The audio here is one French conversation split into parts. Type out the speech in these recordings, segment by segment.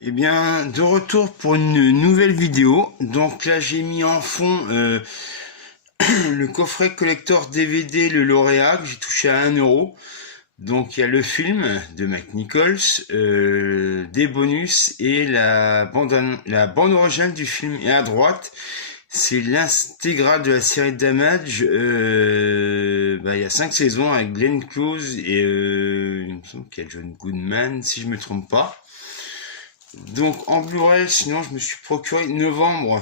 Eh bien, de retour pour une nouvelle vidéo. Donc là, j'ai mis en fond le coffret collector DVD Le Lauréat que j'ai touché à 1 euro. Donc il y a le film de Mike Nichols, des bonus et la bande originale du film. Et à droite, c'est l'intégrale de la série Damage. Il y a 5 saisons avec Glenn Close et il me semble qu'il y a John Goodman, si je me trompe pas. Donc en Blu-ray, sinon je me suis procuré Novembre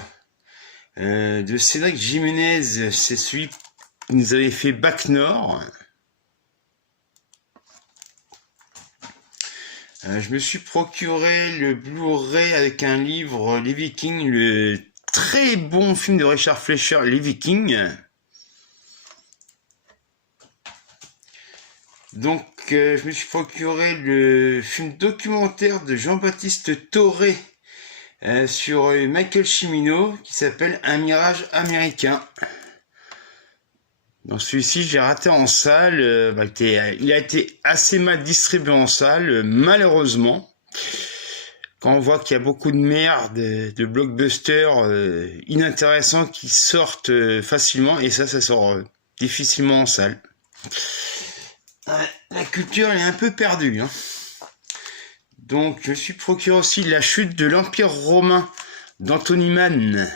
de Cédric Jiménez, c'est celui qui nous avait fait Bac Nord. Je me suis procuré le Blu-ray avec un livre, Les Vikings, le très bon film de Richard Fleischer, Les Vikings. Donc je me suis procuré le film documentaire de Jean-Baptiste Toré sur Michael Cimino qui s'appelle Un mirage américain. Donc celui-ci, j'ai raté en salle. Il a été assez mal distribué en salle, malheureusement. Quand on voit qu'il y a beaucoup de merde, de blockbusters inintéressants qui sortent facilement, et ça sort difficilement en salle. La culture elle est un peu perdue. Hein. Donc je me suis procuré aussi La chute de l'Empire romain d'Anthony Mann.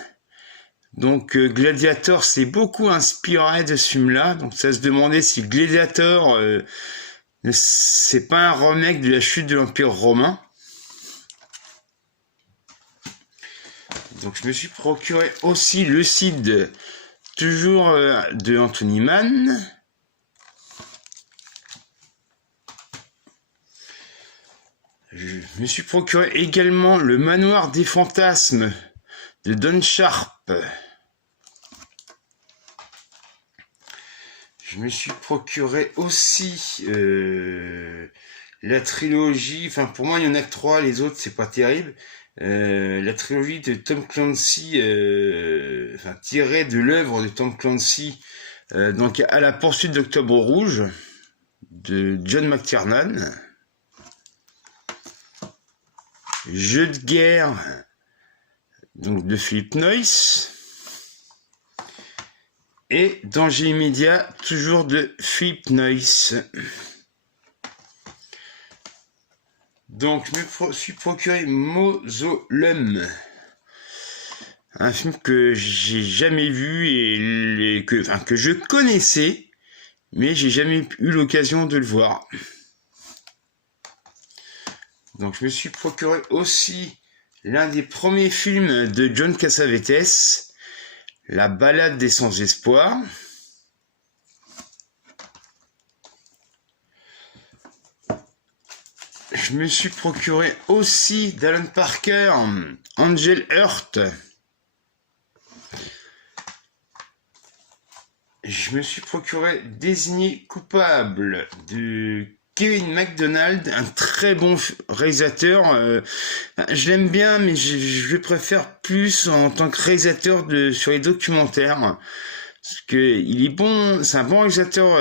Donc Gladiator s'est beaucoup inspiré de ce film-là. Donc ça se demandait si Gladiator c'est pas un remake de La chute de l'Empire romain. Donc je me suis procuré aussi Le Cid, toujours de Anthony Mann. Je me suis procuré également Le Manoir des Fantasmes de Don Sharp. Je me suis procuré aussi la trilogie, enfin pour moi il y en a que 3, les autres c'est pas terrible. La trilogie de Tom Clancy, tirée de l'œuvre de Tom Clancy, donc À la poursuite d'Octobre Rouge de John McTiernan. Jeu de guerre donc de Philip Noyce. Et Danger immédiat, toujours de Philip Noyce. Donc je me suis procuré Mausoleum, un film que j'ai jamais vu et que je connaissais, mais j'ai jamais eu l'occasion de le voir. Donc je me suis procuré aussi l'un des premiers films de John Cassavetes, La balade des sans-espoir. Je me suis procuré aussi d'Alan Parker, Angel Heart. Je me suis procuré Désigné coupable de Kevin MacDonald, un très bon réalisateur. Je l'aime bien, mais je le préfère plus en tant que réalisateur sur les documentaires. Parce que il est bon, c'est un bon réalisateur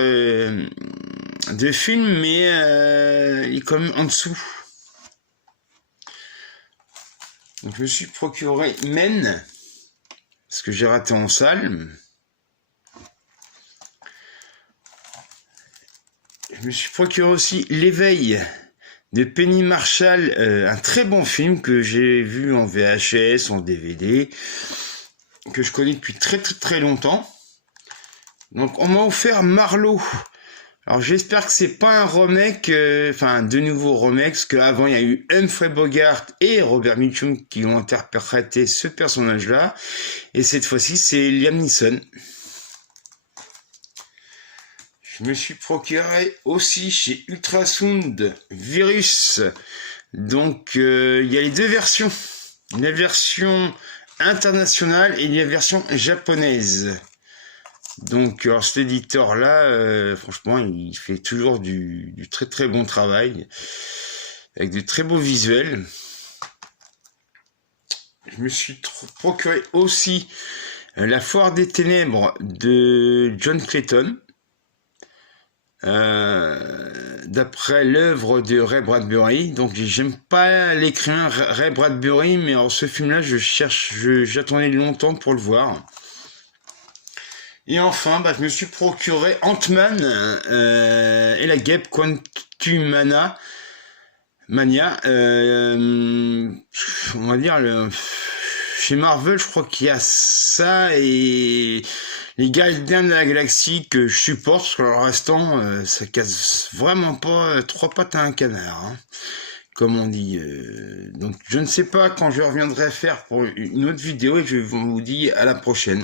de films, mais il est quand même en dessous. Donc je me suis procuré Men, parce que j'ai raté en salle. Je me suis procuré aussi L'éveil de Penny Marshall, un très bon film que j'ai vu en VHS, en DVD, que je connais depuis très très très longtemps. Donc on m'a offert Marlowe. Alors j'espère que c'est pas un remake, de nouveaux remakes, parce qu'avant il y a eu Humphrey Bogart et Robert Mitchum qui ont interprété ce personnage-là, et cette fois-ci c'est Liam Neeson. Je me suis procuré aussi chez Ultrasound Virus. Donc il y a les deux versions, la version internationale et la version japonaise. Donc alors cet éditeur là, franchement il fait toujours du très très bon travail avec de très beaux visuels. Je me suis procuré aussi La Foire des Ténèbres de John Clayton, d'après l'œuvre de Ray Bradbury. Donc j'aime pas l'écrivain Ray Bradbury, mais alors ce film-là, j'attendais longtemps pour le voir. Et enfin, je me suis procuré Ant-Man et la guêpe Quantumania. On va dire chez Marvel, je crois qu'il y a ça et les Gardiens de la Galaxie que je supporte, parce que le restant, ça casse vraiment pas trois pattes à un canard, hein, comme on dit. Donc je ne sais pas quand je reviendrai faire pour une autre vidéo et je vous dis à la prochaine.